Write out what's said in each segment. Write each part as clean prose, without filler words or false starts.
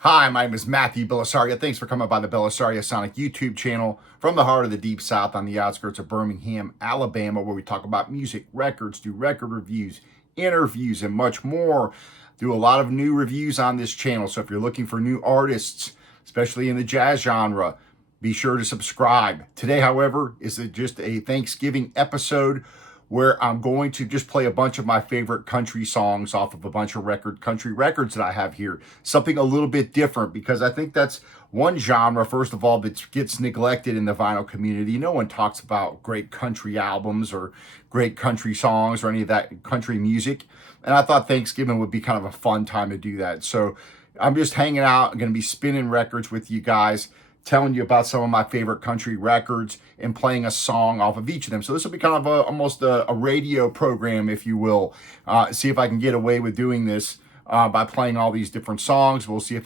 Hi, my name is Matthew Bellisario. Thanks for coming by the BellisarioSonic YouTube channel from the heart of the Deep South on the outskirts of Birmingham, Alabama, where we talk about music, records, do record reviews, interviews, and much more. Do a lot of new reviews on this channel, so if you're looking for new artists, especially in the jazz genre, be sure to subscribe. Today, however, is just a Thanksgiving episode where I'm going to just play a bunch of my favorite country songs off of a bunch of country records that I have here. Something a little bit different, because I think that's one genre, first of all, that gets neglected in the vinyl community. No one talks about great country albums or great country songs or any of that country music. And I thought Thanksgiving would be kind of a fun time to do that. So I'm just hanging out. I'm going to be spinning records with you guys, telling you about some of my favorite country records and playing a song off of each of them. So this will be kind of almost a radio program, if you will. See if I can get away with doing this by playing all these different songs. We'll see if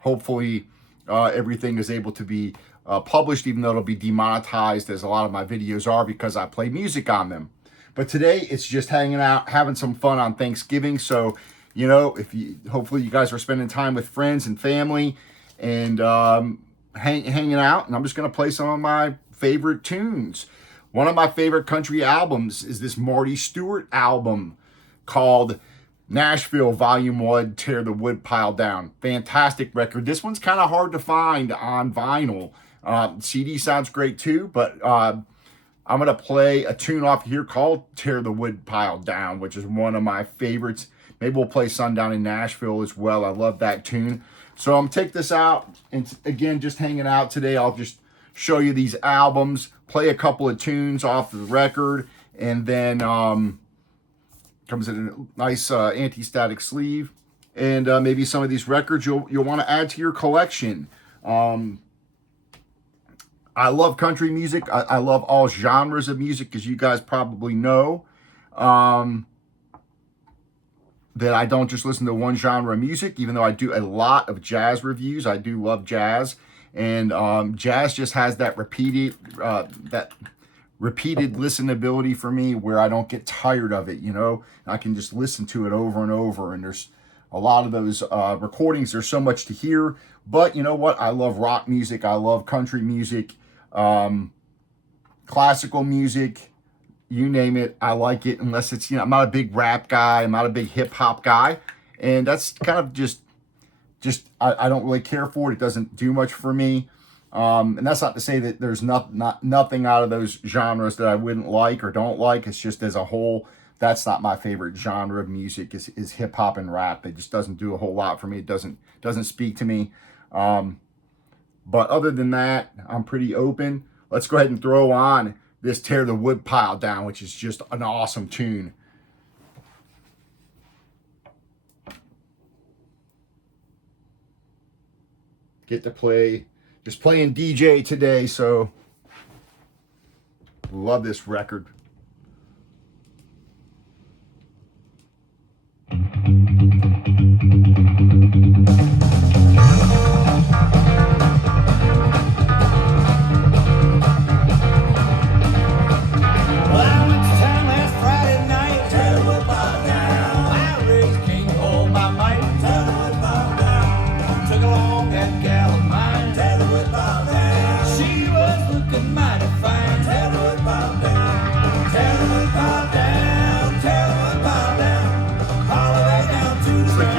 hopefully everything is able to be published, even though it'll be demonetized, as a lot of my videos are, because I play music on them. But today it's just hanging out, having some fun on Thanksgiving. So, you know, hopefully you guys are spending time with friends and family and hanging out, and I'm just going to play some of my favorite tunes. One of my favorite country albums is this Marty Stuart album called Nashville Volume 1, Tear the Woodpile Down. Fantastic record. This one's kind of hard to find on vinyl. CD sounds great too, but I'm going to play a tune off here called Tear the Woodpile Down, which is one of my favorites. Maybe we'll play Sundown in Nashville as well. I love that tune. So I'm going to take this out, and again, just hanging out today. I'll just show you these albums, play a couple of tunes off the record, and then comes in a nice anti-static sleeve, and maybe some of these records you'll want to add to your collection. I love country music. I love all genres of music, as you guys probably know. That I don't just listen to one genre of music, even though I do a lot of jazz reviews. I do love jazz, and jazz just has that repeated listenability for me, where I don't get tired of it. You know, I can just listen to it over and over. And there's a lot of those recordings. There's so much to hear. But you know what? I love rock music. I love country music, classical music. You name it, I like it, unless it's, you know, I'm not a big rap guy, I'm not a big hip hop guy, and that's kind of just I don't really care for it. It doesn't do much for me, and that's not to say that there's nothing out of those genres that I wouldn't like or don't like. It's just, as a whole, that's not my favorite genre of music is hip hop and rap. It just doesn't do a whole lot for me. It doesn't speak to me. But other than that, I'm pretty open. Let's go ahead and throw on this Tear the Woodpile Down, which is just an awesome tune. Get to play, just playing DJ today, so love this record.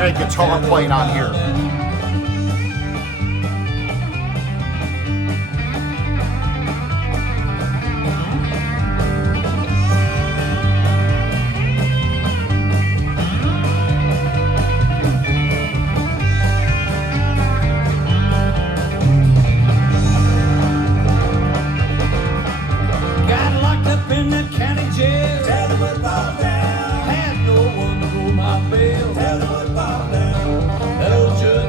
Guitar playing on here. Got locked up in the county jail. Tear the woodpile down. Had no one to hold my bail. Tear the woodpile down. Little judge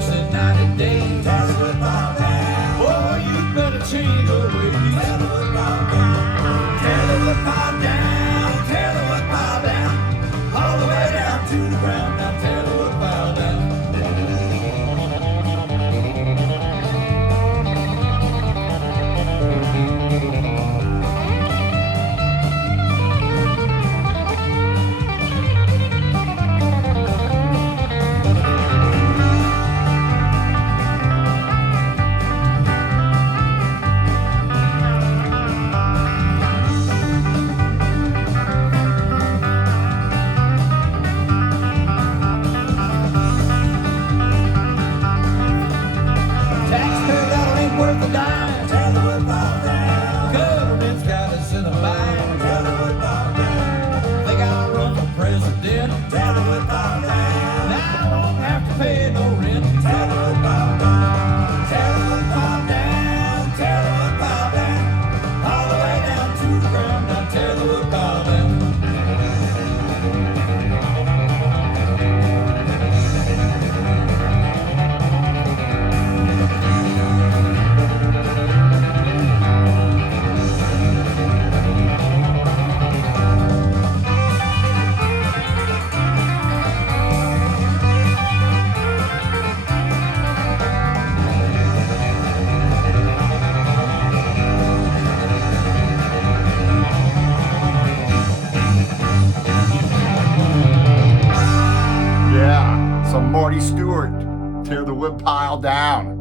Stuart, Tear the Wood Pile Down.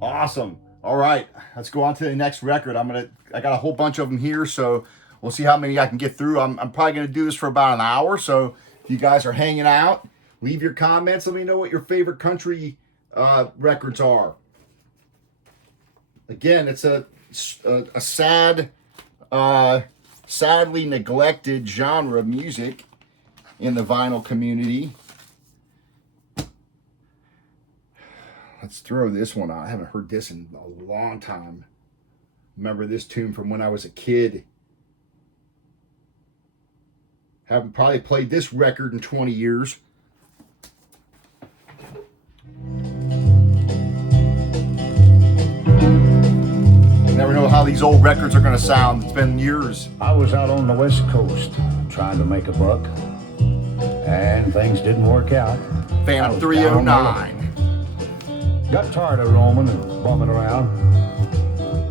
Awesome. All right, let's go on to the next record. I got a whole bunch of them here, so we'll see how many I can get through. I'm probably going to do this for about an hour, so if you guys are hanging out, leave your comments. Let me know what your favorite country records are. Again, it's a sad, sadly neglected genre of music in the vinyl community. Let's throw this one out. I haven't heard this in a long time. Remember this tune from when I was a kid. Haven't probably played this record in 20 years. Never know how these old records are going to sound. It's been years. I was out on the West Coast trying to make a buck, and things didn't work out. Phantom 309. Got tired of roaming and bumming around,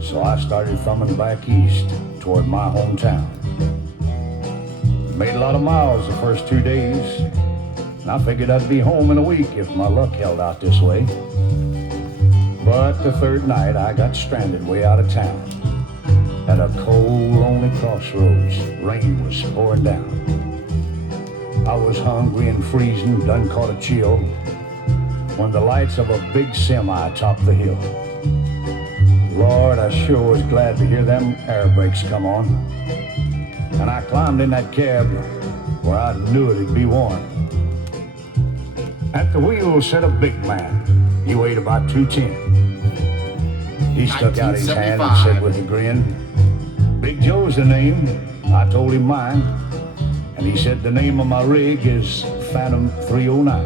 so I started thumbing back east toward my hometown. Made a lot of miles the first 2 days, and I figured I'd be home in a week if my luck held out this way. But the third night I got stranded way out of town at a cold, lonely crossroads. Rain was pouring down. I was hungry and freezing, done caught a chill, when the lights of a big semi topped the hill. Lord, I sure was glad to hear them air brakes come on. And I climbed in that cab where I knew it'd be warm. At the wheel sat a big man. He weighed about 210. He stuck out his hand and said with a grin, "Big Joe's the name." I told him mine. And he said the name of my rig is Phantom 309.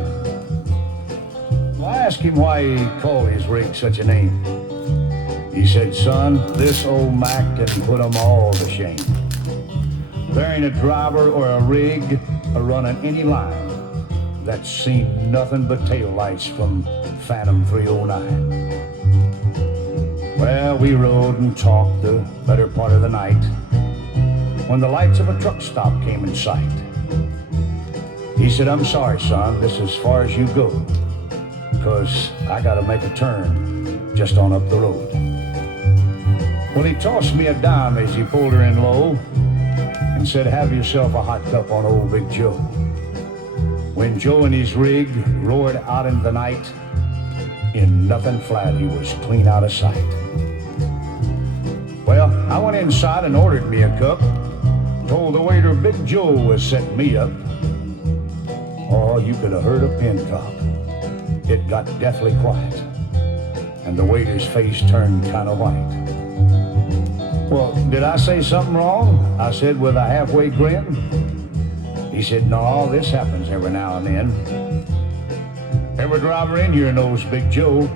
I asked him why he called his rig such a name. He said, "Son, this old Mac can put 'em all to shame. There ain't a driver or a rig running any line that's seen nothing but taillights from Phantom 309. Well, we rode and talked the better part of the night when the lights of a truck stop came in sight. He said, "I'm sorry, son, this is as far as you go, 'cause I gotta make a turn just on up the road." Well, he tossed me a dime as he pulled her in low and said, "Have yourself a hot cup on old Big Joe." When Joe and his rig roared out into the night, in nothing flat, he was clean out of sight. Well, I went inside and ordered me a cup, told the waiter Big Joe was setting me up. Oh, you could have heard a pin drop. It got deathly quiet, and the waiter's face turned kind of white. "Well, did I say something wrong?" I said with a halfway grin. He said, "No, this happens every now and then. Every driver in here knows Big Joe.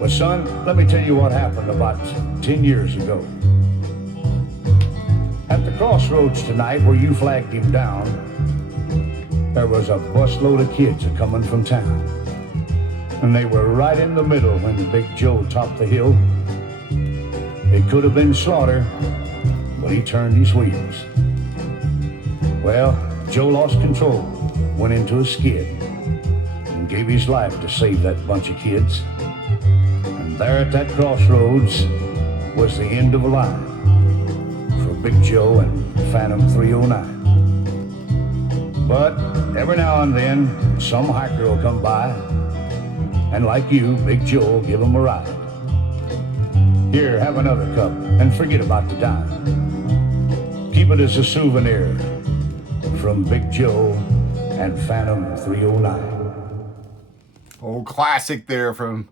But son, let me tell you what happened about 10 years ago. At the crossroads tonight where you flagged him down, there was a busload of kids a-coming from town. And they were right in the middle when Big Joe topped the hill. It could have been slaughter, but he turned his wheels. Well, Joe lost control, went into a skid, and gave his life to save that bunch of kids. And there at that crossroads was the end of a line for Big Joe and Phantom 309. But every now and then, some hiker will come by, and like you, Big Joe will give him a ride. Here, have another cup, and forget about the dime. Keep it as a souvenir from Big Joe and Phantom 309. Old classic there from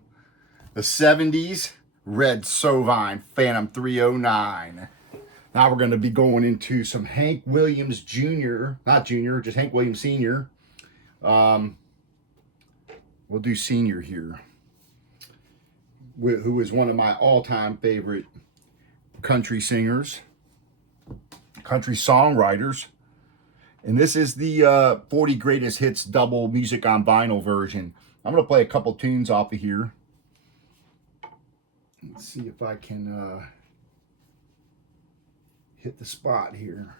the 70s. Red Sovine, Phantom 309. Now we're going to be going into some Hank Williams Jr. Not Jr., just Hank Williams Sr. We'll do Senior here, who is one of my all-time favorite country singers, country songwriters. And this is the 40 Greatest Hits double music on vinyl version. I'm going to play a couple tunes off of here. Let's see if I can hit the spot here.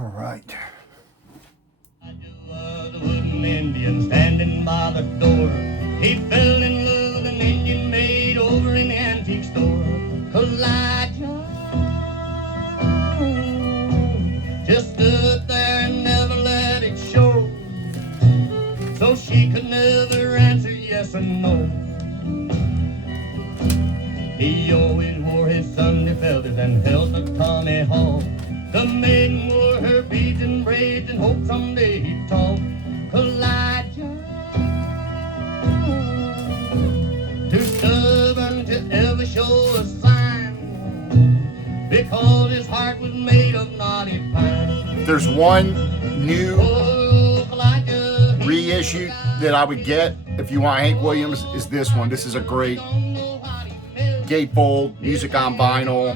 All right. The wooden Indian standing by the door. He fell in love with an Indian maid over in the antique store. Elijah just stood there and never let it show, so she could never answer yes or no. He always wore his Sunday feathers and held the tomahawk. The maiden wore her beads and braids and hoped someday he'd talk. Elijah, too stubborn to ever show a sign, because his heart was made of knotty pine. There's one new Oh, Elijah, reissue that I would get if you want Hank Williams is this one. This is a great gatefold, music on vinyl.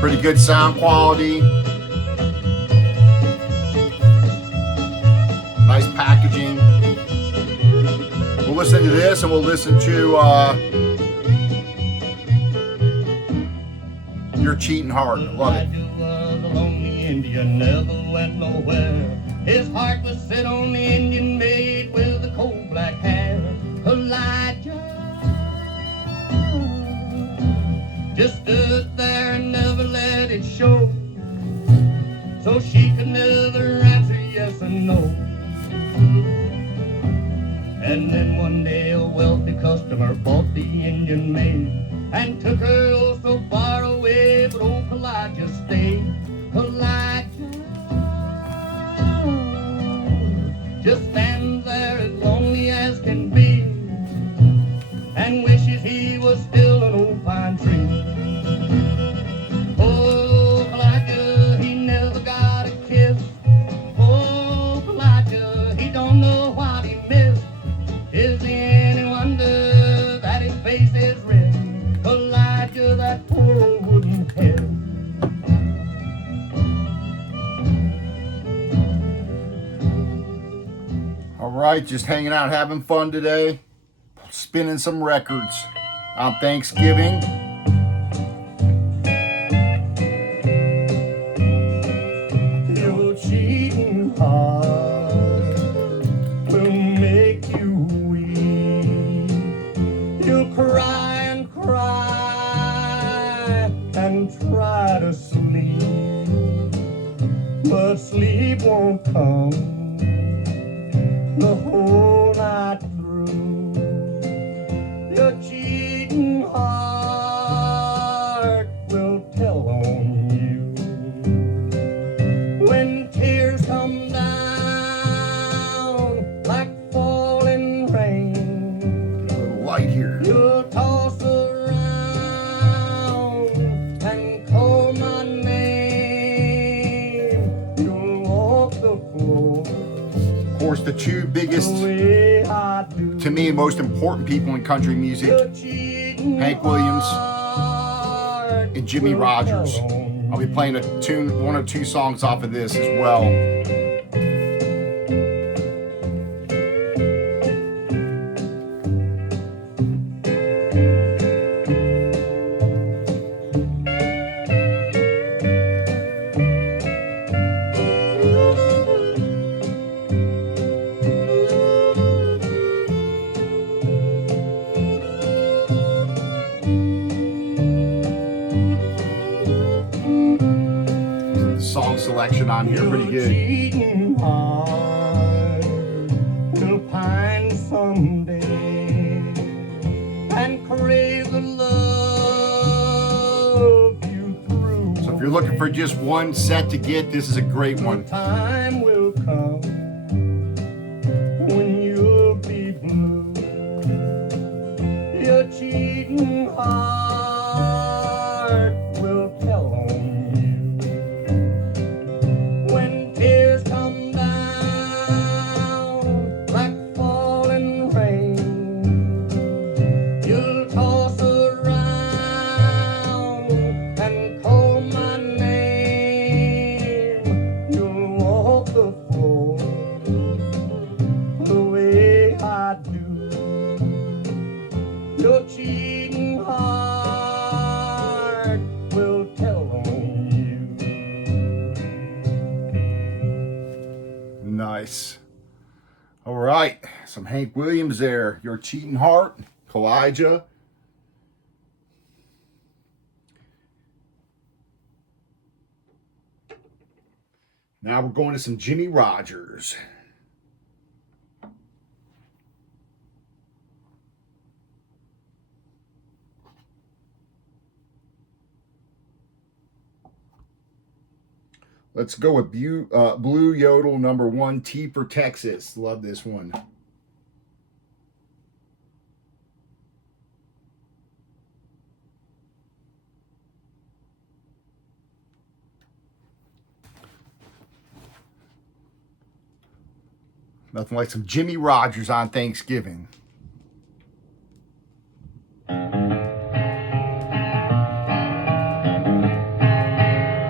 Pretty good sound quality. Nice packaging. We'll listen to this and we'll listen to Your Cheating Heart. Love it. Was a lonely Indian, never went nowhere. His heart was set on the Indian maid with the coal black hair. Elijah just stood there and never let it show, so she could never answer yes or no. And then one day a wealthy customer bought the Indian maid and took her oh so far away, but old Elijah stayed. Elijah just stands there as lonely as can be and wishes he was still an old pine tree. Oh, Elijah, he never got a kiss. Oh, Elijah, he don't know what he missed. Is there any wonder that his face is red? Elijah, that poor old wooden head. All right, just hanging out, having fun today. Spinning some records on Thanksgiving. Your cheating heart will make you weep. You'll cry and cry and try to sleep, but sleep won't come the whole night through. Your cheating heart will tell on you when tears come down like falling rain. A little light here. You'll toss around and call my name. You'll walk the floor. Of course, the two biggest, the way I do. to me, most important people in country music, Your cheating Hank Williams heart and Jimmy will Rogers. tell on I'll be playing one or two songs off of this as well. Song selection on here, pretty good. Cheating heart will pine someday and crave the love you threw. So if you're looking for just one set to get, this is a great one. Time will come when you'll be blue. Your cheating heart will tell on you when tears come down like falling rain. You'll toss around and call my name. You'll walk the floor the way I do. nice. All right, some Hank Williams there. Your Cheating Heart, Kalijah. Now we're going to some Jimmy Rogers. Let's go with Blue Yodel #1, T for Texas. Love this one. Nothing like some Jimmy Rogers on Thanksgiving.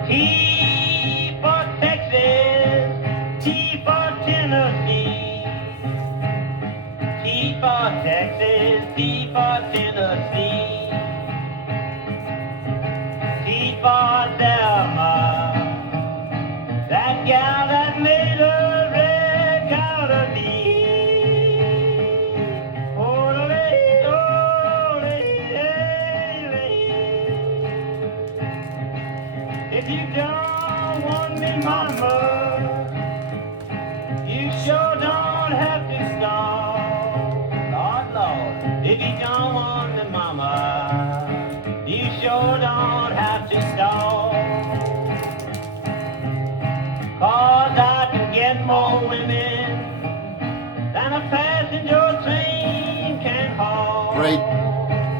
T for Texas, T for Tennessee. T for Texas, T for Tennessee. T for Selma, that gal that made a red out of me. If you don't want me, mama, you sure don't have to stall. Lord, Lord, if you don't want me, mama, you sure don't have to stall. 'Cause I can get more women than a passenger train can haul. Great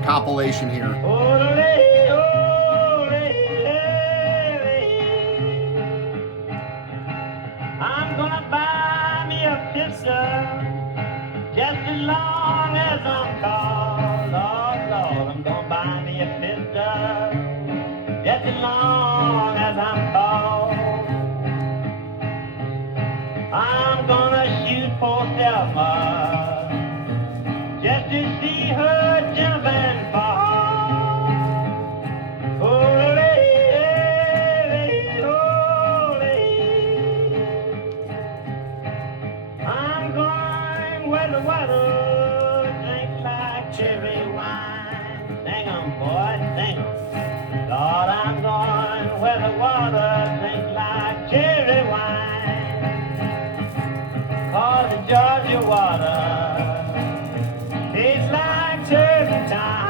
compilation here. I'm gonna buy me a pistol just as long as I'm called. Lord, Lord, I'm gonna buy me a pistol just as long as I'm called. I'm gonna shoot poor Selma just to see her jump and fall. I'm going where the water drinks like cherry wine. Sing 'em, boy, sing 'em. Lord, I'm going where the water drinks like cherry wine. 'Cause the Georgia water tastes like turpentine.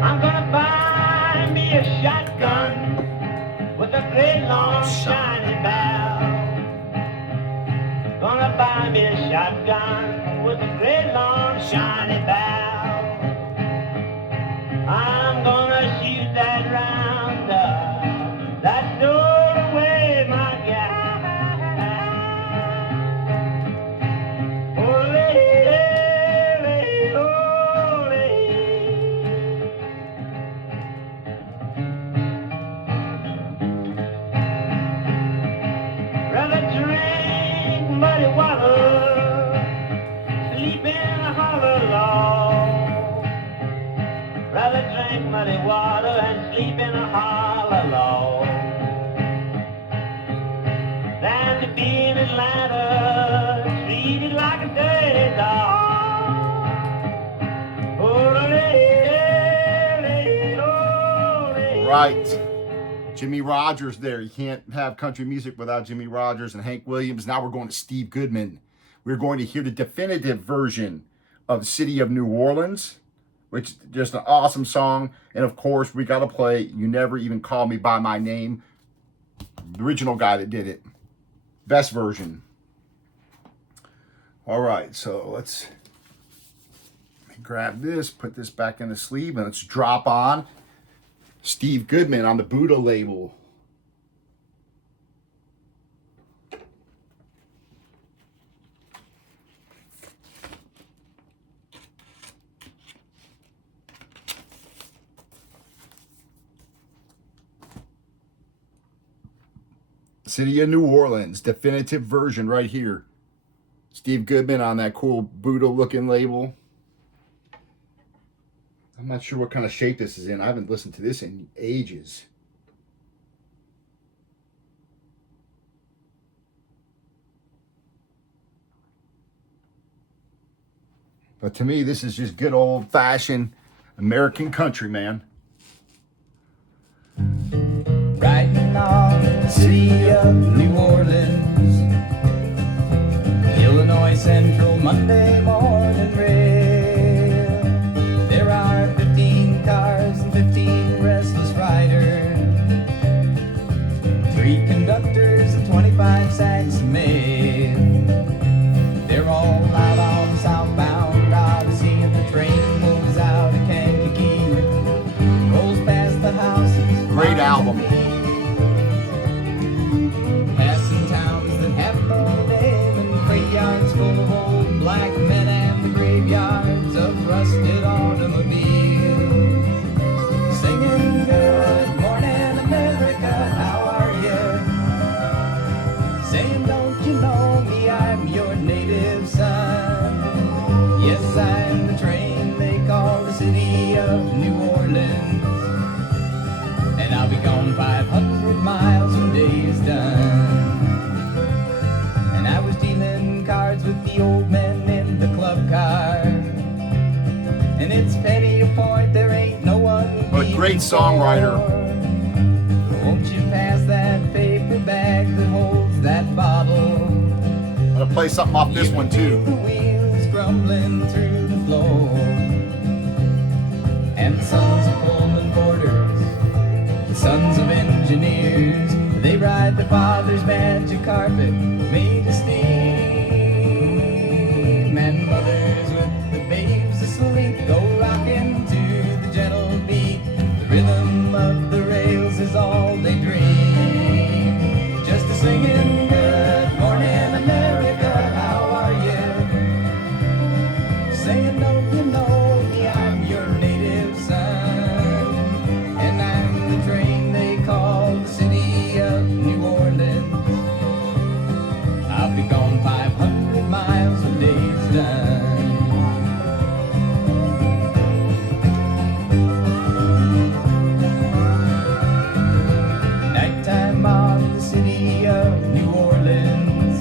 I'm gonna buy me a shotgun with a great long shiny barrel. Gonna buy me a shotgun with a great long shiny barrel. I'm gonna shoot that round that stole away my gal. Rather drink muddy water, sleep in a hollow log. Rather drink muddy water and sleep in a hollow log than to be in Atlanta treated like a dirty dog. Right. Jimmy Rogers there. You can't have country music without Jimmy Rogers and Hank Williams. Now we're going to Steve Goodman. We're going to hear the definitive version of City of New Orleans, which is just an awesome song. And of course, we got to play You Never Even Call Me By My Name. The original guy that did it. Best version. All right, so let me grab this, put this back in the sleeve, and let's drop on Steve Goodman on the Buddha label. City of New Orleans, definitive version right here. Steve Goodman on that cool Buddha-looking label. I'm not sure what kind of shape this is in. I haven't listened to this in ages. But to me, this is just good old-fashioned American country, man. Riding on the city of New Orleans, Illinois Central Monday morning rail. There are 15 cars and 15 restless riders, 3 conductors and 25 sacks of mail. They're all out on southbound Odyssey, and the train moves out of Kankakee, rolls past the houses. Great album. Passing towns that have no name, and freight yards full of old black men, and the graveyards of rusted automobiles. Singing good morning America, how are you? Saying don't you know me, I'm your native son. Yes, I'm the train they call the city of New Orleans, and I'll be gone 500 miles when day's done. And I was dealing cards with the old men in the club car, and it's penny a point, there ain't no one What a great beating songwriter. for. Won't you pass that paper bag that holds that bottle? I'm going to play something off this one, too. The wheels grumbling through the floor, and the sons of Pullman porters, the sons of engineers, they ride the father's magic carpet made of steam, and mothers with the babes asleep go rocking to the gentle beat. The rhythm of the rails is all they dream, just a singing good morning America, how are you? Saying don't you know me, I'm your native son, and I'm the train they call the city of New Orleans. I'll be gone 500 miles when day's done. Nighttime on the city of New Orleans,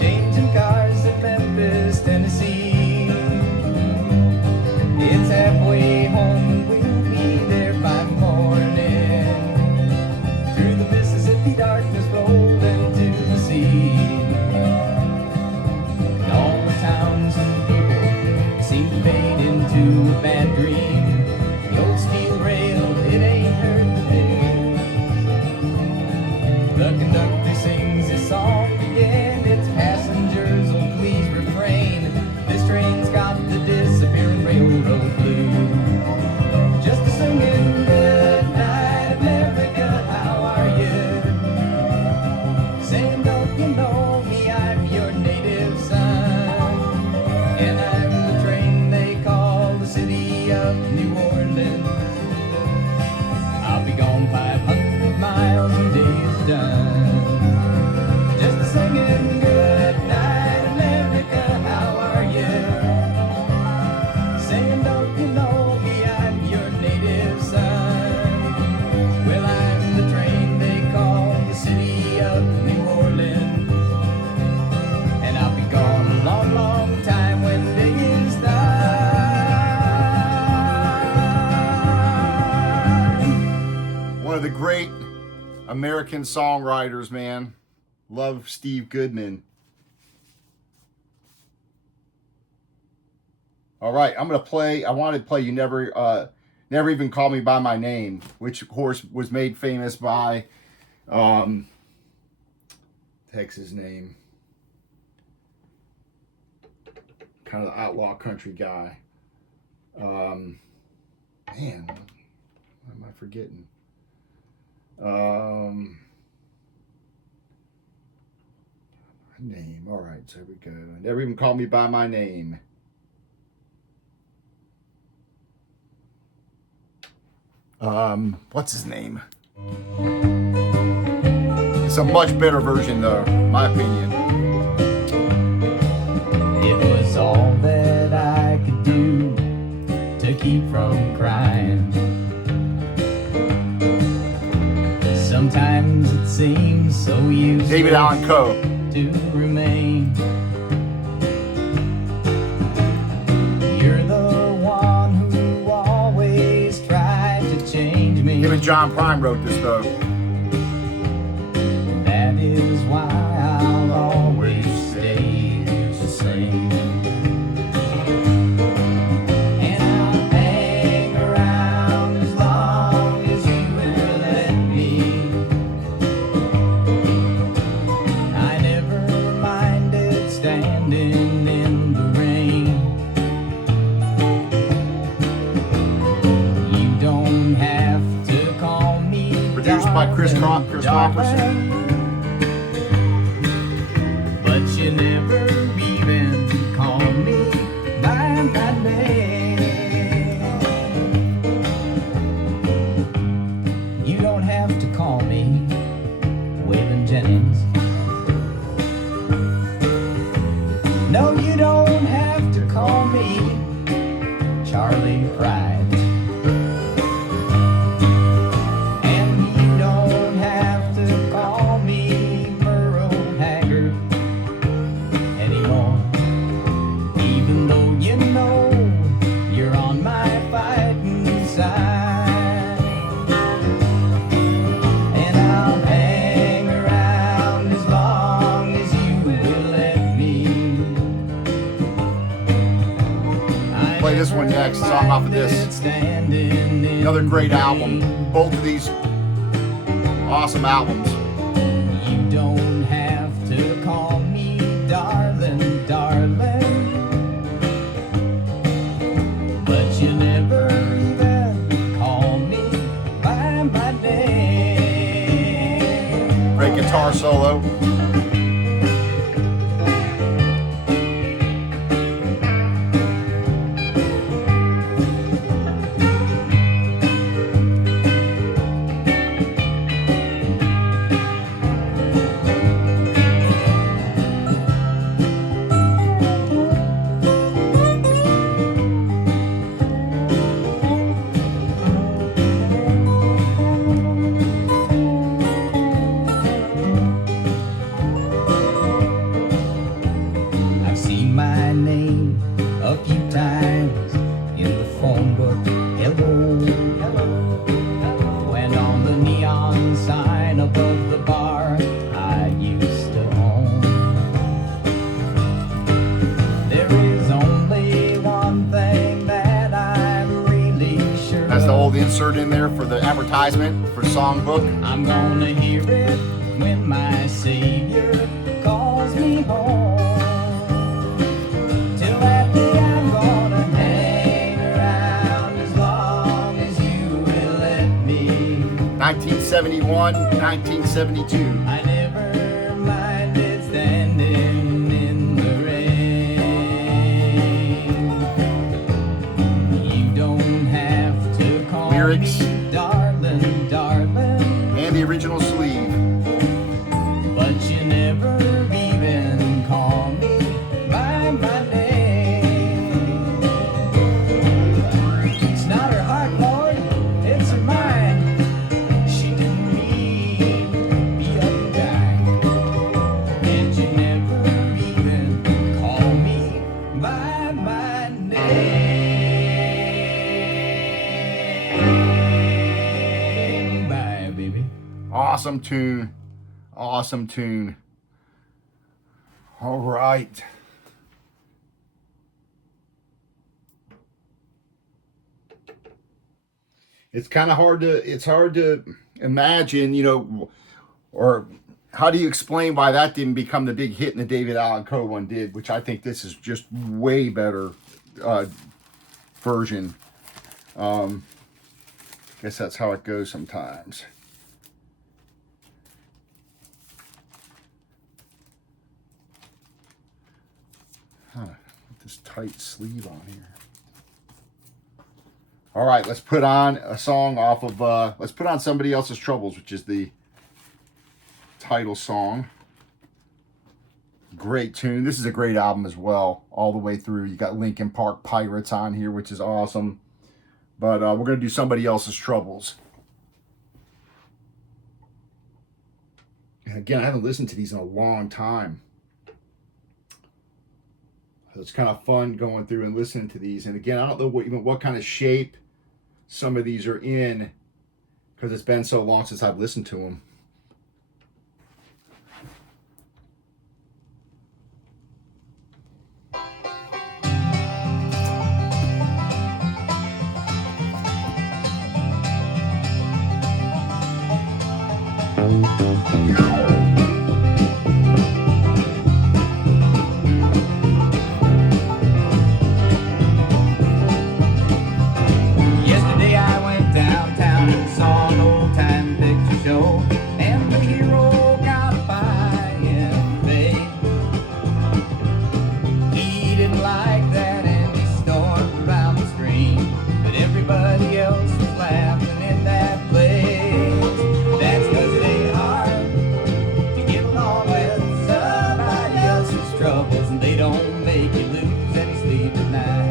changing cars in Memphis, Tennessee. It's halfway home, we'll be there by morning. Through the Mississippi darkness rolled into the sea, and all the towns and people seem to fade into a bad dream. The old steel rail, it ain't heard the news. The conductor sings his song again, its passengers, oh please refrain. This train's got the disappearing railroad blues. Just a singing good night America, how are you? Saying don't you know me, I'm your native son, and I'm the train they call the city of New Orleans. I'll be gone 500 miles and days done. Just a singing good night America, how are you? Saying don't you know me, I'm your native son. Well, I'm the train they call the city of New Orleans, and I'll be gone a long, long time when day is done. One of the great American songwriters, man. Love Steve Goodman. All right, I'm gonna play. I wanted to play "You Never Even Call Me by My Name," which of course was made famous by, the heck's his name? Kind of the outlaw country guy. Man, what am I forgetting? Name. All right, so here we go. Never Even Call Me by My Name. What's his name? It's a much better version, though, in my opinion. It was all that I could do to keep from crying. Sometimes it seems so useless David Allan Coe. to remain. You're the one who always tried to change me. Him and John Prine wrote this, though. That is why I'll always stay the same. And I'll hang around as long as you will let me. I never minded standing in the rain. You don't have to call me Produced by Chris Cropperson. darling. But you never even call me by my name. You don't have to call me Waylon Jennings. No, you don't have to call me Charlie Pride. And you don't have to call me Merle Haggard anymore. Even though you know you're on my fighting side. And I'll hang around as long as you will let me. Play this one next, song off of this. Another great album. Both of these awesome albums. You don't have to call me darling, darling. But you never even call me by my name. Great guitar solo. I've seen my name a few times in the phone book. Hello, hello, hello. And on the neon sign above the bar I used to own. There is only one thing that I'm really sure That's the of. old insert in there for the advertisement for Songbook. I'm gonna hear it when my Savior calls me home. Till that day I'm gonna hang around as long as you will let me. 1971, 1972. I never minded standing in the rain. You don't have to call Lyrics. me darling, darling. And the original sleeve. But you never even call me by my name. It's not her heart, Lord, it's her mind. She didn't mean to be unkind. And you never even call me by my name. Bye, baby. Awesome tune. Awesome tune. All right. It's kind of hard to imagine, or how do you explain why that didn't become the big hit and the David Allan Coe one did, which I think this is just way better version. Guess that's how it goes sometimes. Put this tight sleeve on here. All right, let's put on a song off of, let's put on Somebody Else's Troubles, which is the title song. Great tune. This is a great album as well, all the way through. You got Linkin Park Pirates on here, which is awesome. But we're going to do Somebody Else's Troubles. And again, I haven't listened to these in a long time. So it's kind of fun going through and listening to these. And again, I don't know what kind of shape some of these are in, because it's been so long since I've listened to them. Yesterday I went downtown and saw an old-time picture show, and the hero got a pie in the face. He didn't like that and he stormed around the screen, but everybody else was laughing in that place. That's 'cause it ain't hard to get along with somebody else's troubles, and they don't make you lose any sleep at night.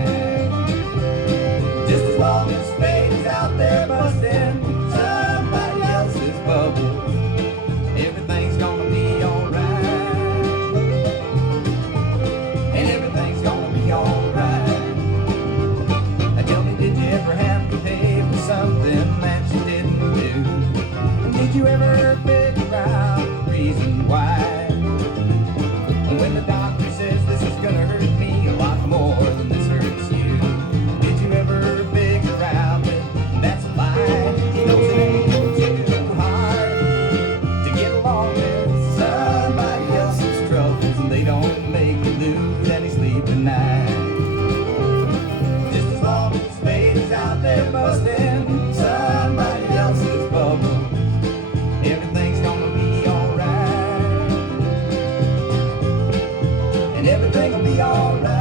Just as long as fate is out there busting somebody else's bubbles, everything's gonna be alright. And everything's gonna be alright. Now tell me, did you ever have to pay for something that you didn't do? And did you ever figure out the reason why? And when the doctor says this is gonna hurt me a lot more than this hurts you, did you ever figure out that that's a lie? He knows it ain't too hard to get along with somebody else's troubles, and they don't make you lose any sleep at night. Just as long as fate is out there busting somebody else's bubble, everything's gonna be alright. And everything will be alright.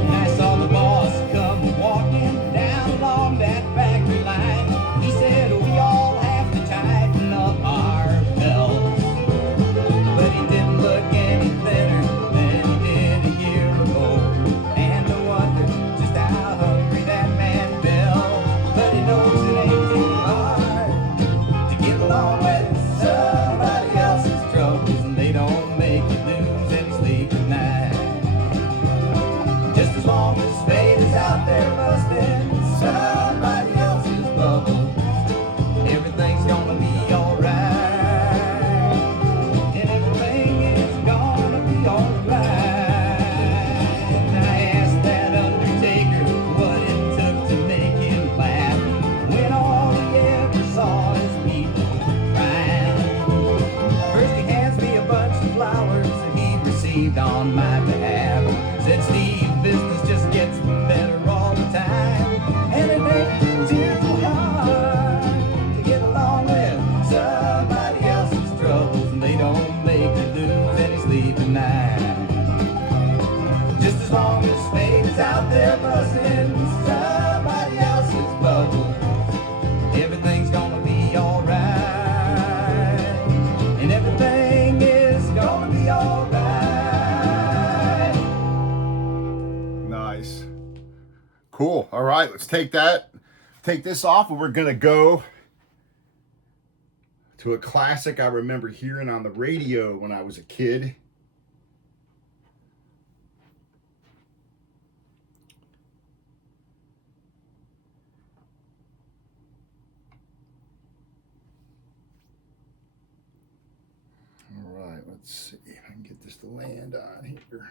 And I saw the boss come walking down along that factory line. He said we all have to tighten up our belts, but he didn't look any thinner than he did a year ago. And no wonder just how hungry that man felt. But he knows it ain't too hard to get along with somebody else's troubles, and they don't make you lose any sleep at night. Just as long as fate is out there busting somebody else's bubble, everything's gonna be alright. And everything is gonna be alright. I asked that undertaker what it took to make him laugh, when all he ever saw is people crying. First he hands me a bunch of flowers that he received on my behalf. Said, Steve, business just gets better all the time, and it ain't too hard to get along with somebody else's troubles, and they don't make you lose any sleep at night. Just as long as fate is out there busting somebody else's bubble, everything's gonna be alright. And everything is gonna be alright. Nice. Cool. All right, let's take this off, and we're going to go to a classic I remember hearing on the radio when I was a kid. All right, let's see if I can get this to land on here.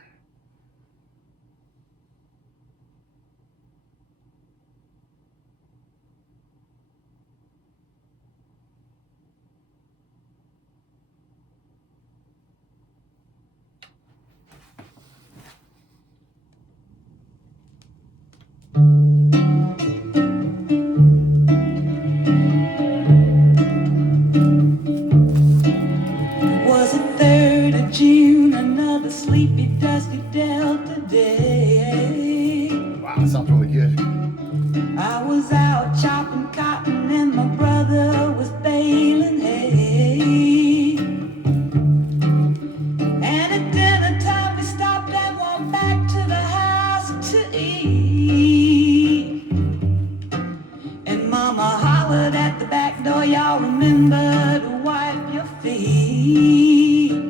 June, another sleepy, dusty Delta day. Wow, that sounds really good. I was out chopping cotton and my brother was baling hay. And at dinner time we stopped and walked back to the house to eat. And Mama hollered at the back door, y'all remember to wipe your feet.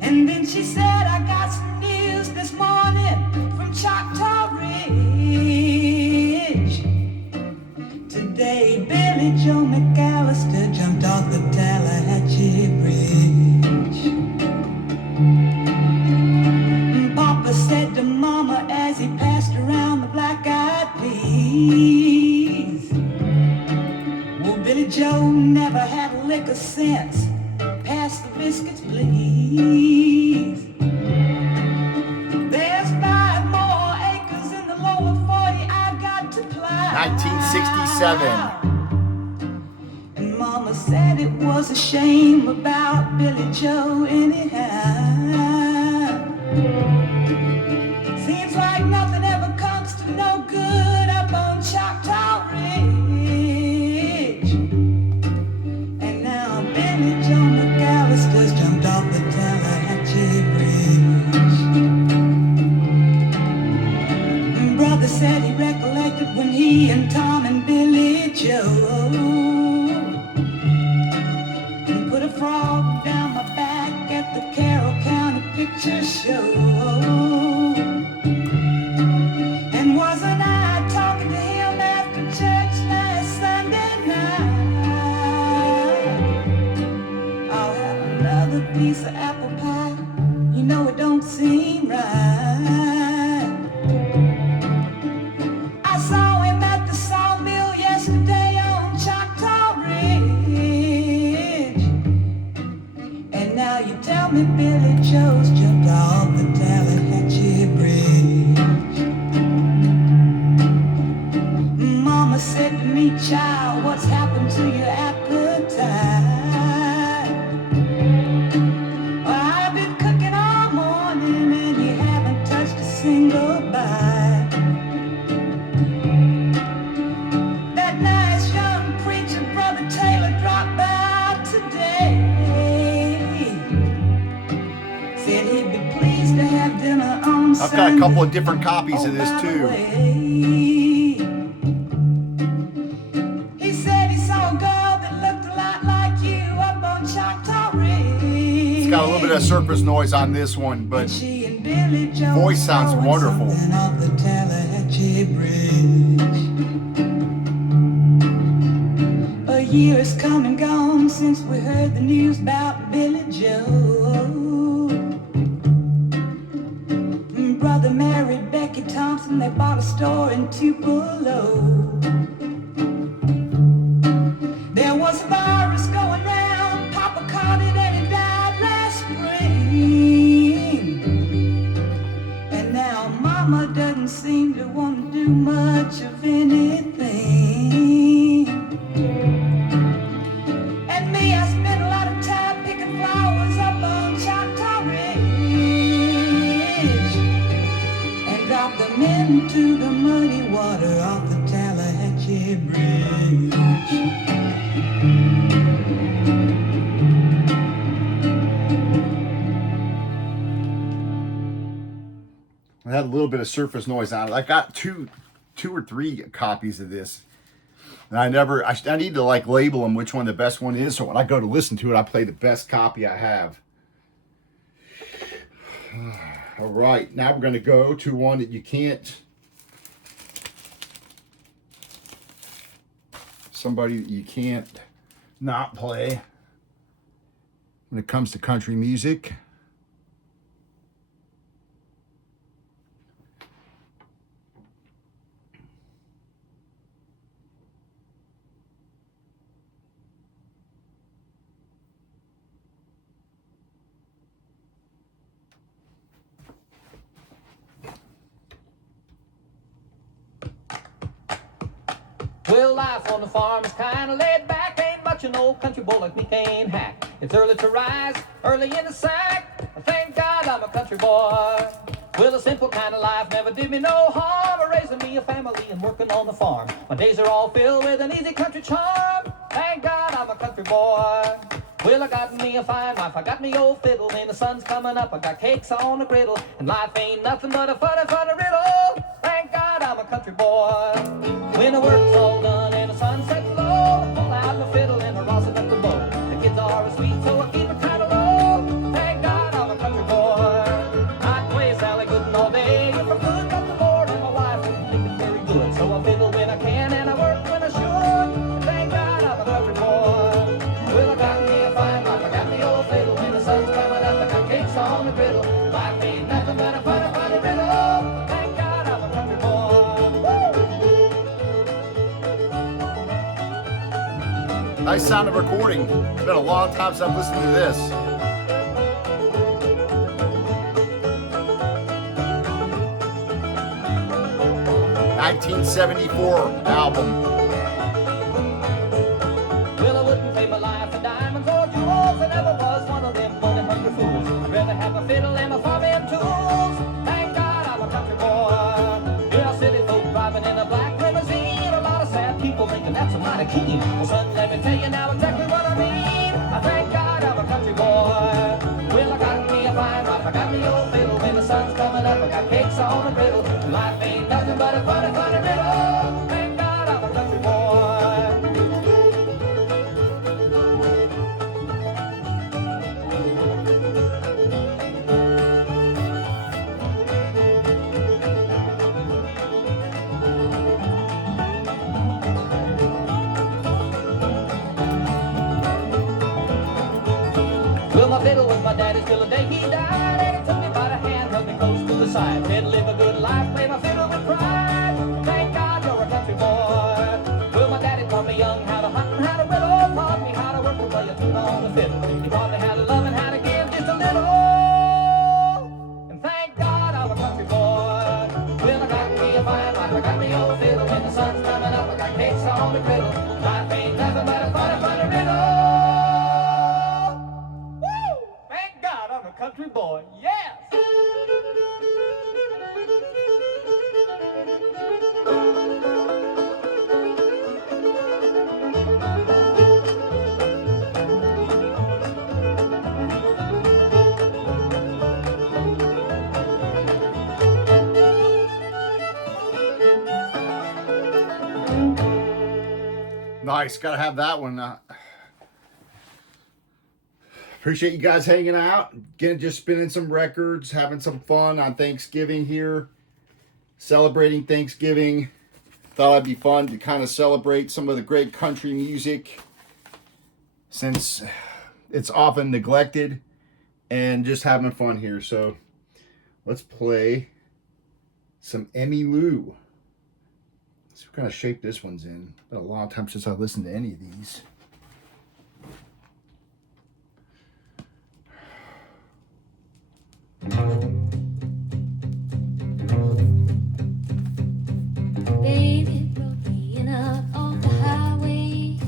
And then she said, I got some news this morning from Choctaw Ridge. Today Billy Joe McAllister jumped off the Tallahatchie Bridge. And Papa said to Mama as he passed around the black-eyed peas, well, Billy Joe never had a lick of sense. Pass the biscuits, please. There's 5 more acres in the lower 40 I've got to plow. 1967. And Mama said it was a shame about Billy Joe anyhow. Seems like nothing ever comes to no good up on Choctaw Ridge. And now Billy Joe McAllister's jumped off the Tallahatchie Bridge. And Brother said he recollected when he and Tom and Billy Joe put a frog down my back at the Carroll County Picture Show. And wasn't I talking to him after church last Sunday night? I'll have another piece of apple pie. You know it don't seem right. I saw him at the sawmill yesterday on Choctaw Ridge. And now you tell me Billy Joe's jumped off the Tallahatchie Bridge. Mama said to me, child, what's happened to your appetite? Well, I've been cooking all morning and you haven't touched a single bite. That nice young preacher, Brother Taylor, dropped by today. Said he'd be pleased to have dinner on I've got a couple of different copies of this by the too. way, he said he saw a girl that looked a lot like you up on Choctaw Ridge. It's got a little bit of surface noise on this one, but She and Billy Joe voice sounds throwing wonderful. something off the Tallahatchie Bridge. A year has come and gone since we heard the news about Billy Joe. Brother married Becky Thompson, they bought a store in Tupelo. There was a virus going round, Papa caught it and he died last spring. And now Mama doesn't seem to want to do much of anything. And me, I spent a lot of time picking flowers up on Choctaw Ridge and drop them into the muddy water off the Tallahatchie Bridge. It had a little bit of surface noise on it. I got two or three copies of this. And I need to like label them which one the best one is. So when I go to listen to it, I play the best copy I have. All right, now we're going to go to one that you can't. Somebody that you can't not play when it comes to country music. Well, life on the farm is kinda laid back. Ain't much an old country boy like me can't hack. It's early to rise, early in the sack. Thank God I'm a country boy. Well, a simple kind of life never did me no harm. Raising me a family and working on the farm. My days are all filled with an easy country charm. Thank God I'm a country boy. Well, I got me a fine wife, I got me old fiddle. When the sun's coming up, I got cakes on the griddle. And life ain't nothing but a funny, funny riddle. Thank God I'm a country boy. When the work's all done and the sunset's low, I pull out my fiddle and I ross it up the bow. The kids are sweet, so I keep it kind of low. Thank God I'm a country boy. I play Sally Goodman all day. If I could, but the Lord and my wife wouldn't think it very good. So I fiddle when I can and I work when I should. Thank God I'm a country boy. Well, I got me a fine wife, I got me old fiddle. When the sun's coming up, I got cakes on the griddle. Life ain't nothing but a funny, funny riddle. Thank God I'm a country boy. Woo! Nice sound of recording. It's been a long time since I've listened to this. '74 album. Well, I wouldn't pay my life for diamonds or jewels. I never was one of them money-hungry fools. I'd rather have a fiddle and my farming tools. Thank God I'm a country boy. Yeah, city folk driving in a black limousine. A lot of sad people thinking that's a mighty keen. Well, son, let me tell you now exactly what I mean. I thank God I'm a country boy. Well, I got me a fine wife, I got me old fiddle. When the sun's coming up, I got cakes on the griddle. Life ain't nothing but a funny, funny riddle. Thank God I'm a country boy. Well, my fiddle was my daddy's till the day he died. And he took me by the hand, held me close to the side. Said, live a good life, play my fiddle with pride. Thank God you're a country boy. Well, my daddy taught me young how to hunt and how to whittle. Taught me how to work and play a tune on the fiddle. He taught me how to love and how to give just a little. And thank God I'm a country boy. Well, I got me a fine wife, I got me old fiddle. When the sun's coming up, I got cakes on the griddle. Life ain't nothing but a funny, funny riddle. Thank God I'm a country boy. Yes! Nice, gotta have that one. Appreciate you guys hanging out. Again, just spinning some records, having some fun on Thanksgiving here. Celebrating Thanksgiving. Thought it'd be fun to kind of celebrate some of the great country music since it's often neglected, and just having fun here. So let's play some Emmy Lou. Let's see what kind of shape this one's in. Been a long time since I listened to any of these. Baby brought me in up off the highway,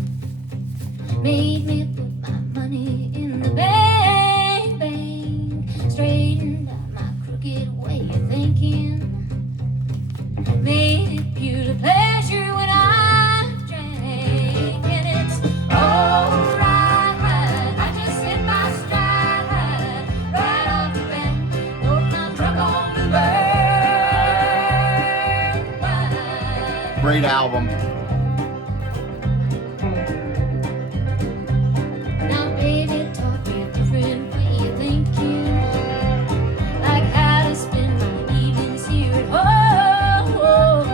made me put my money in the bank, straightened out my crooked way of thinking, made it pure pleasure when I drank, and it's alright. I just hit my stride right off the bat, rode my truck on the burn. Great album. Now baby taught me a different way of thinking, like how to spend my evenings here at home,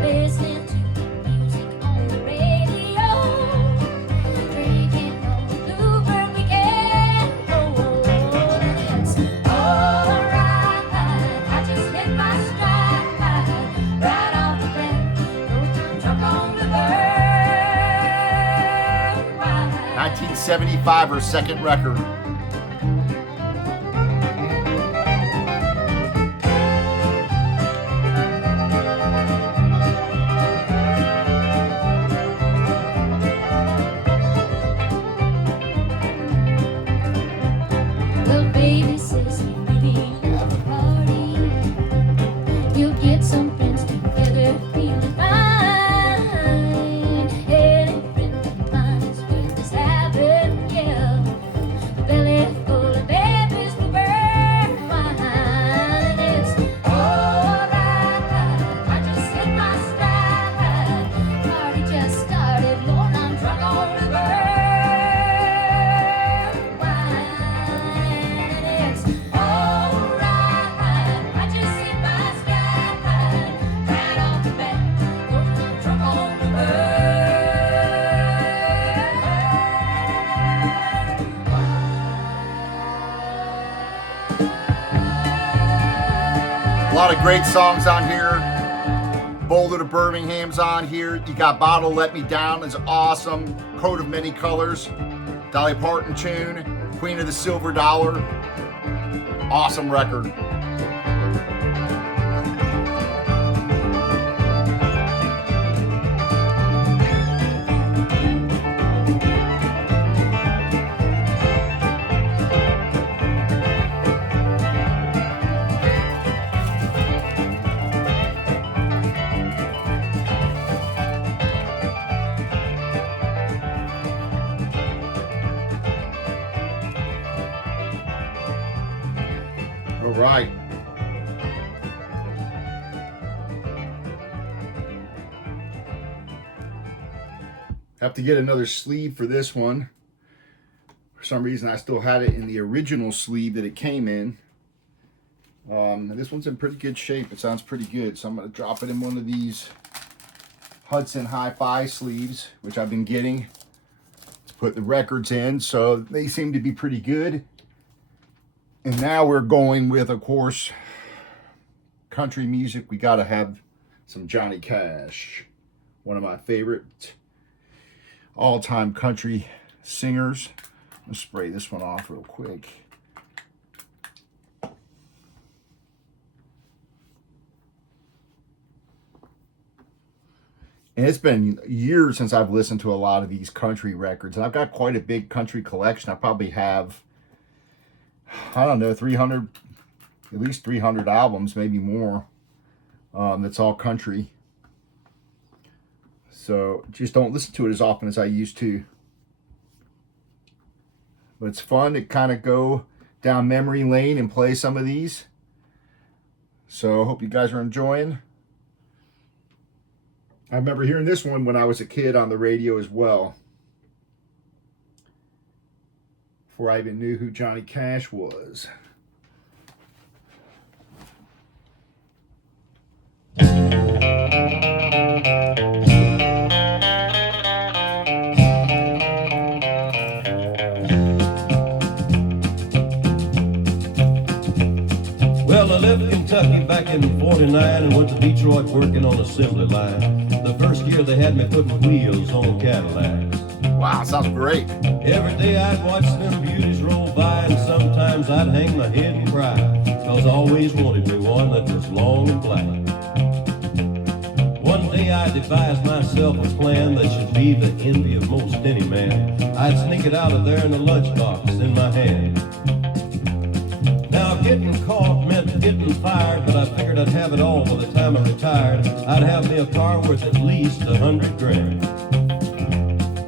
listening to the music on the radio, drinking on the bluebird weekend. It's alright, I just hit my stride right off the bat, rode my truck on the burn. 1975, her second record. Well, baby says he really love a party. We'll get some friends together, feeling fine. Any friend of mine is worth his having, yeah. A belly full of babies will burn wine. And it's alright, I just hit my stride. Party just started, Lord, I'm drunk on the burn wine. And it's alright, I just hit my stride. Right off the bat, Lord, I'm drunk on the burn wine. A lot of great songs on here. Boulder to Birmingham's on here. You got Bottle Let Me Down is awesome. Coat of Many Colors. Dolly Parton tune. Queen of the Silver Dollar. Awesome record. All right. Have to get another sleeve for this one. For some reason, I still had it in the original sleeve that it came in. This one's in pretty good shape. It sounds pretty good. So I'm going to drop it in one of these Hudson Hi-Fi sleeves, which I've been getting to put the records in. So they seem to be pretty good. And now we're going with, of course, country music. We got to have some Johnny Cash. One of my favorite all-time country singers. Let's spray this one off real quick. And it's been years since I've listened to a lot of these country records. And I've got quite a big country collection. I probably have, I don't know, 300, at least 300 albums, maybe more. That's all country. So just don't listen to it as often as I used to. But it's fun to kind of go down memory lane and play some of these. So I hope you guys are enjoying. I remember hearing this one when I was a kid on the radio as well. Before I even knew who Johnny Cash was. Well, I left Kentucky back in '49 and went to Detroit working on assembly line. The first year they had me putting wheels on Cadillacs. Wow, sounds great. Every day I'd watch them beauties roll by, and sometimes I'd hang my head and cry, 'cause I always wanted me one that was long and black. One day I devised myself a plan that should be the envy of most any man. I'd sneak it out of there in a lunchbox in my hand. Now getting caught meant getting fired, but I figured I'd have it all by the time I retired. I'd have me a car worth at least $100 grand.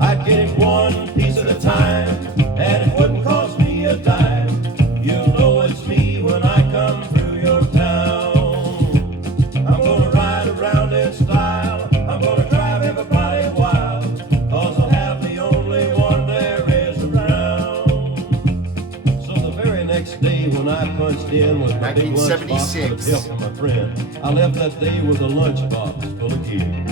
I'd get it one piece at a time, and it wouldn't cost me a dime. You'll know it's me when I come through your town. I'm gonna ride around in style, I'm gonna drive everybody wild, 'cause I'll have the only one there is around. So the very next day when I punched in with my big lunchbox with the help of my friend, I left that day with a lunchbox full of gear.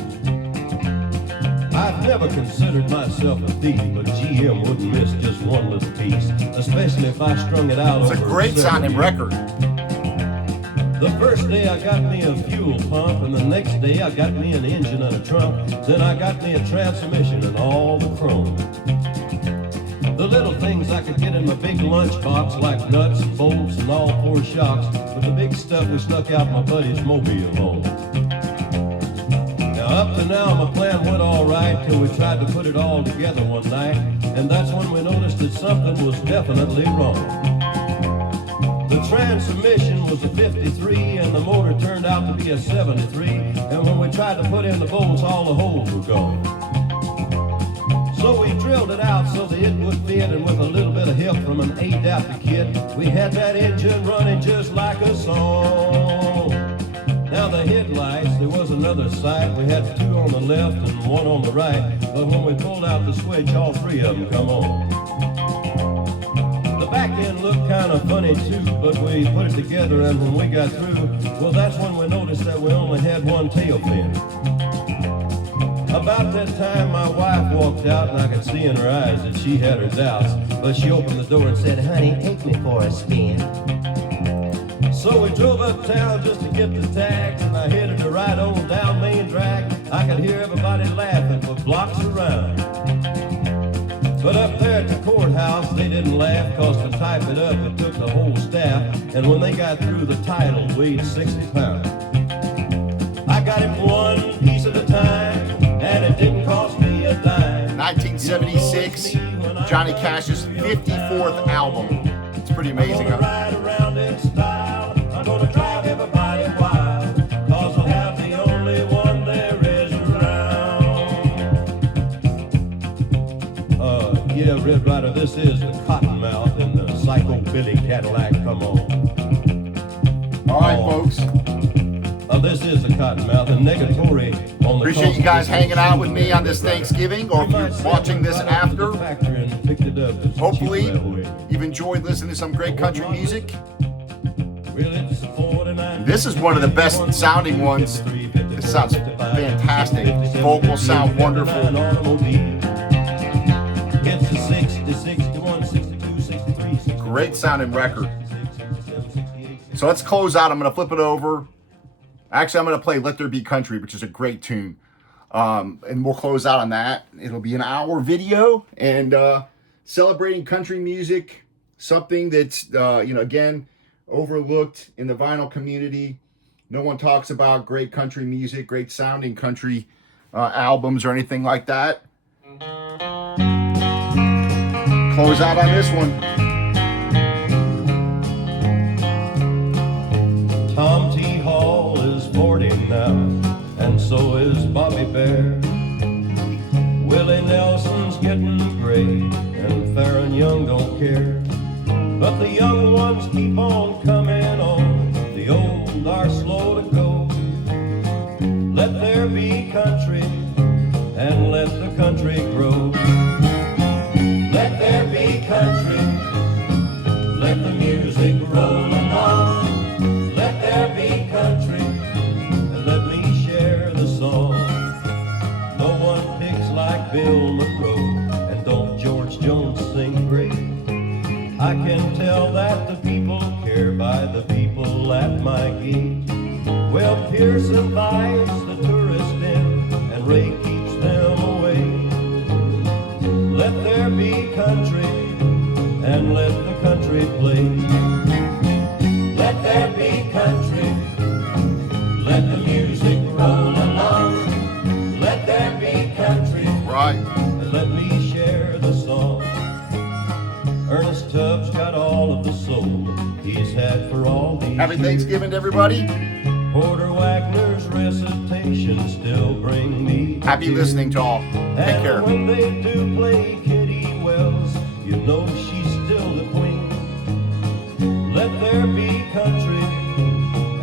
I've never considered myself a thief, but GM wouldn't miss just one little piece, especially if I strung it out over It's a great sounding record. The first day I got me a fuel pump, and the next day I got me an engine and a trunk. Then I got me a transmission and all the chrome. The little things I could get in my big lunchbox, like nuts, bolts, and all four shocks, but the big stuff we snuck out my buddy's mobile home. Up to now, my plan went all right till we tried to put it all together one night, and that's when we noticed that something was definitely wrong. The transmission was a 53 and the motor turned out to be a 73. And when we tried to put in the bolts, all the holes were gone. So we drilled it out so that it would fit, and with a little bit of help from an adapter kit, we had that engine running just like a song. Now the headlights, there was another sight. We had two on the left and one on the right, but when we pulled out the switch, all three of them come on. The back end looked kind of funny too, but we put it together, and when we got through, well, that's when we noticed that we only had one tail fin. About that time, my wife walked out, and I could see in her eyes that she had her doubts, but she opened the door and said, "Honey, take me for a spin." So we drove uptown just to get the tags, and I headed to right on down Main Drag. I could hear everybody laughing for blocks around. But up there at the courthouse, they didn't laugh, cause to type it up, it took the whole staff, and when they got through, the title weighed 60 pounds. I got it one piece at a time, and it didn't cost me a dime. 1976, Johnny Cash's 54th album. It's pretty amazing, huh? Ride around in style. I'm gonna drive everybody wild, cause I'll have the only one there is around. Yeah, Red Rider, this is the Cottonmouth in the Psycho Billy Cadillac. Come on. All right, folks. This is the Cottonmouth and Negatory on the. Appreciate you guys hanging out with me on this Thanksgiving, or if you're watching this after. Hopefully, you've enjoyed listening to some great country music. This is one of the best sounding ones. It sounds fantastic. Vocals sound wonderful. Great sounding record. So let's close out. I'm going to flip it over. Actually, I'm going to play Let There Be Country, which is a great tune. And we'll close out on that. It'll be an hour video and celebrating country music, something that's, again, overlooked in the vinyl community. No one talks about great country music, great sounding country albums or anything like that. Close out on this one. Tom T. Hall is 40 now, and so is Bobby Bear. Willie Nelson's getting gray, and Farron Young don't care. But the young ones keep on coming on, the old are slow to go. Let there be country, and let the country grow. Let there be country, let the music roll along. Let there be country, and let me share the song. No one picks like Bill McGraw, and don't George Jones sing great. I can tell that the people care by the people at my gate. Well, Pearson buys the tourist in, and Ray keeps them away. Let there be country, and let the country play. Let there be country, let the music roll along. Let there be country, Right. and let me share the song. Ernest Tubbs got all of the soul he's had for all these Happy years. Thanksgiving to everybody. Porter Wagner's recitations still bring me to Happy tears. listening to all. Take And care. when they do play Kitty Wells, you know